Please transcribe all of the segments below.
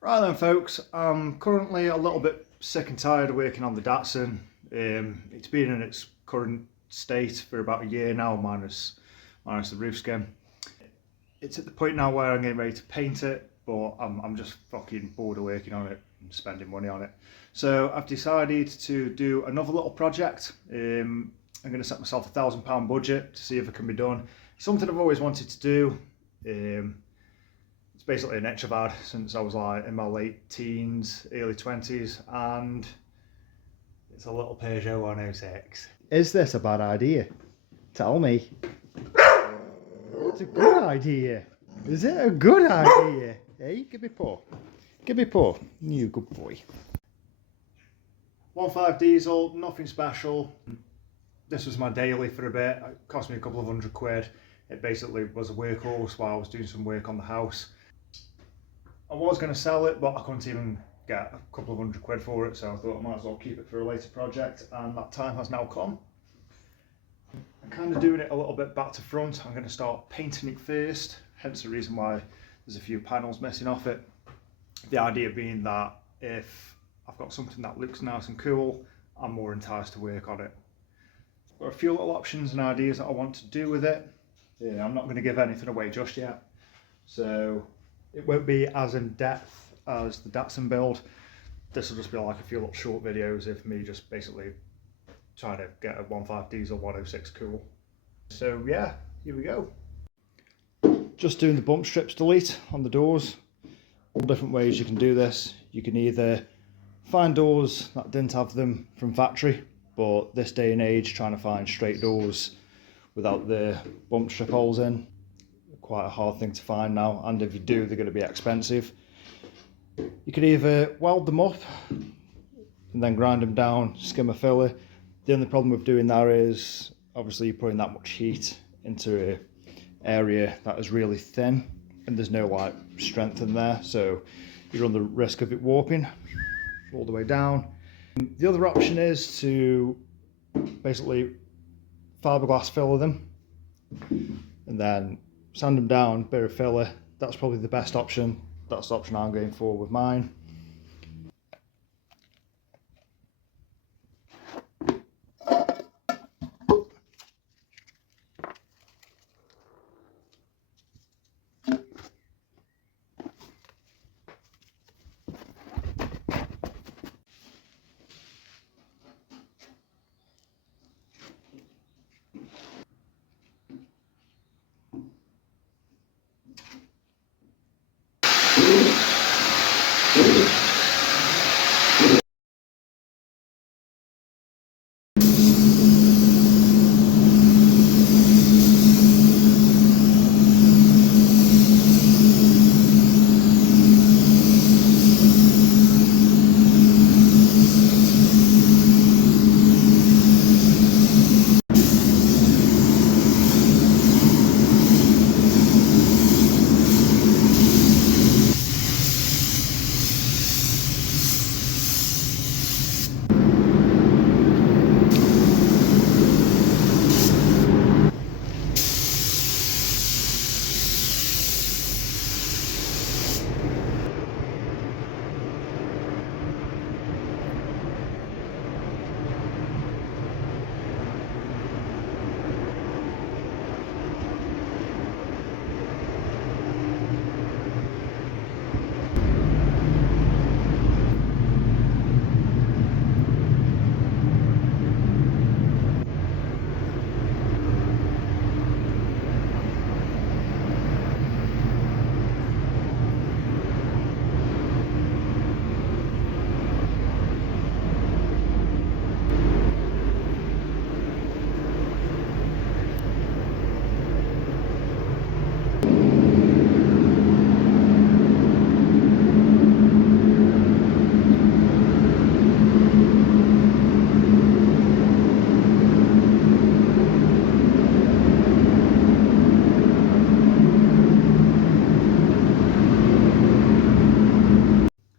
Right then folks, I'm currently a little bit sick and tired of working on the Datsun. It's been in its current state for about a year now, minus the roof skin. It's at the point now where I'm getting ready to paint it, but I'm just fucking bored of working on it and spending money on it. So I've decided to do another little project. I'm going to set myself £1,000 budget to see if it can be done. Something I've always wanted to do. It's basically an itch I've had since I was like in my late teens, early 20s, and it's a little Peugeot 106. Is this a bad idea? Tell me. It's a good idea. Is it a good idea? Hey, give me paw. Give me paw. You good boy. 1.5 diesel, nothing special. This was my daily for a bit. It cost me a couple of £100. It basically was a workhorse while I was doing some work on the house. I was going to sell it, but I couldn't even get a couple of £100 for it, so I thought I might as well keep it for a later project, and that time has now come. I'm kind of doing it a little bit back to front. I'm going to start painting it first, hence the reason why there's a few panels missing off it. The idea being that if I've got something that looks nice and cool, I'm more enticed to work on it. There are a few little options and ideas that I want to do with it. Yeah, I'm not going to give anything away just yet, so it won't be as in depth as the Datsun build. This will just be like a few little short videos of me just basically trying to get a 1.5 diesel 106 cool. So yeah, here we go. Just doing the bump strips delete on the doors. All different ways you can do this. You can either find doors that didn't have them from factory, but this day and age trying to find straight doors without the bump strip holes in, quite a hard thing to find now, and if you do, they're going to be expensive. You could either weld them up and then grind them down, skim a filler. The only problem with doing that is obviously you're putting that much heat into an area that is really thin and there's no like strength in there, so you run the risk of it warping all the way down. The other option is to basically fiberglass filler them and then sand them down, bit of filler. That's probably the best option. That's the option I'm going for with mine.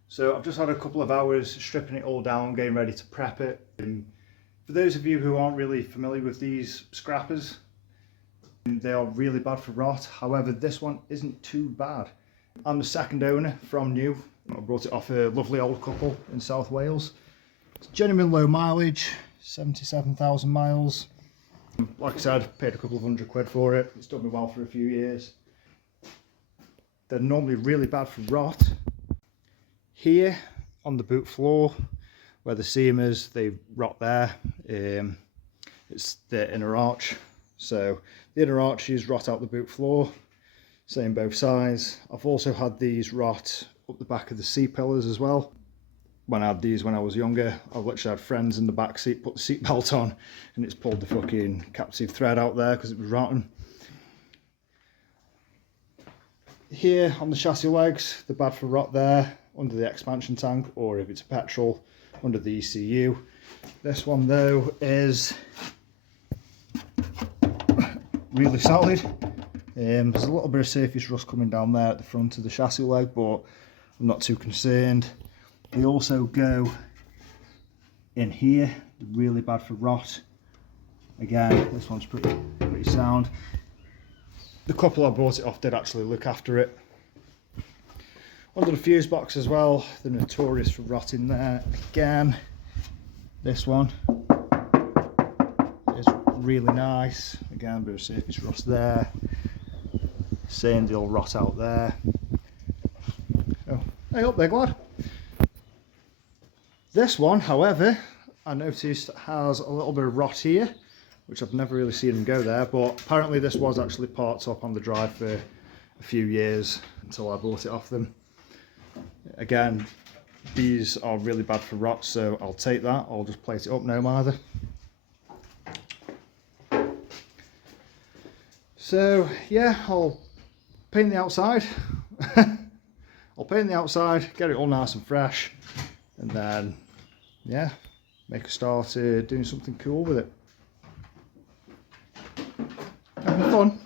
So I've just had a couple of hours stripping it all down, getting ready to prep it. And for those of you who aren't really familiar with these scrappers, they are really bad for rot. However, this one isn't too bad. I'm the second owner from new. I brought it off a lovely old couple in South Wales. It's genuine low mileage, 77,000 miles. Like I said, paid a couple of £100 for it. It's done me well for a few years. They're normally really bad for rot. Here on the boot floor, where the seam is, they rot there. It's the inner arch. So the inner arches rot out the boot floor. Same both sides. I've also had these rot up the back of the seat pillars as well. When I had these when I was younger, I've literally had friends in the back seat put the seat belt on and it's pulled the fucking captive thread out there because it was rotten. Here on the chassis legs, they're bad for rot there under the expansion tank, or if it's a petrol, under the ECU. This one though is really solid. There's a little bit of surface rust coming down there at the front of the chassis leg, but I'm not too concerned. They also go in here, really bad for rot. Again, this one's pretty sound. The couple I bought it off did actually look after it. Under the fuse box as well, they're notorious for rotting there. Again, this one is really nice. Again, a bit of surface rust there. Same deal, rot out there. So I hope they're glad. This one, however, I noticed has a little bit of rot here, which I've never really seen them go there, but apparently this was actually parked up on the drive for a few years until I bought it off them. Again, these are really bad for rot, so I'll take that. I'll just plate it up no matter. So yeah, I'll paint the outside. I'll paint the outside, get it all nice and fresh, and then yeah, make a start doing something cool with it. Having fun.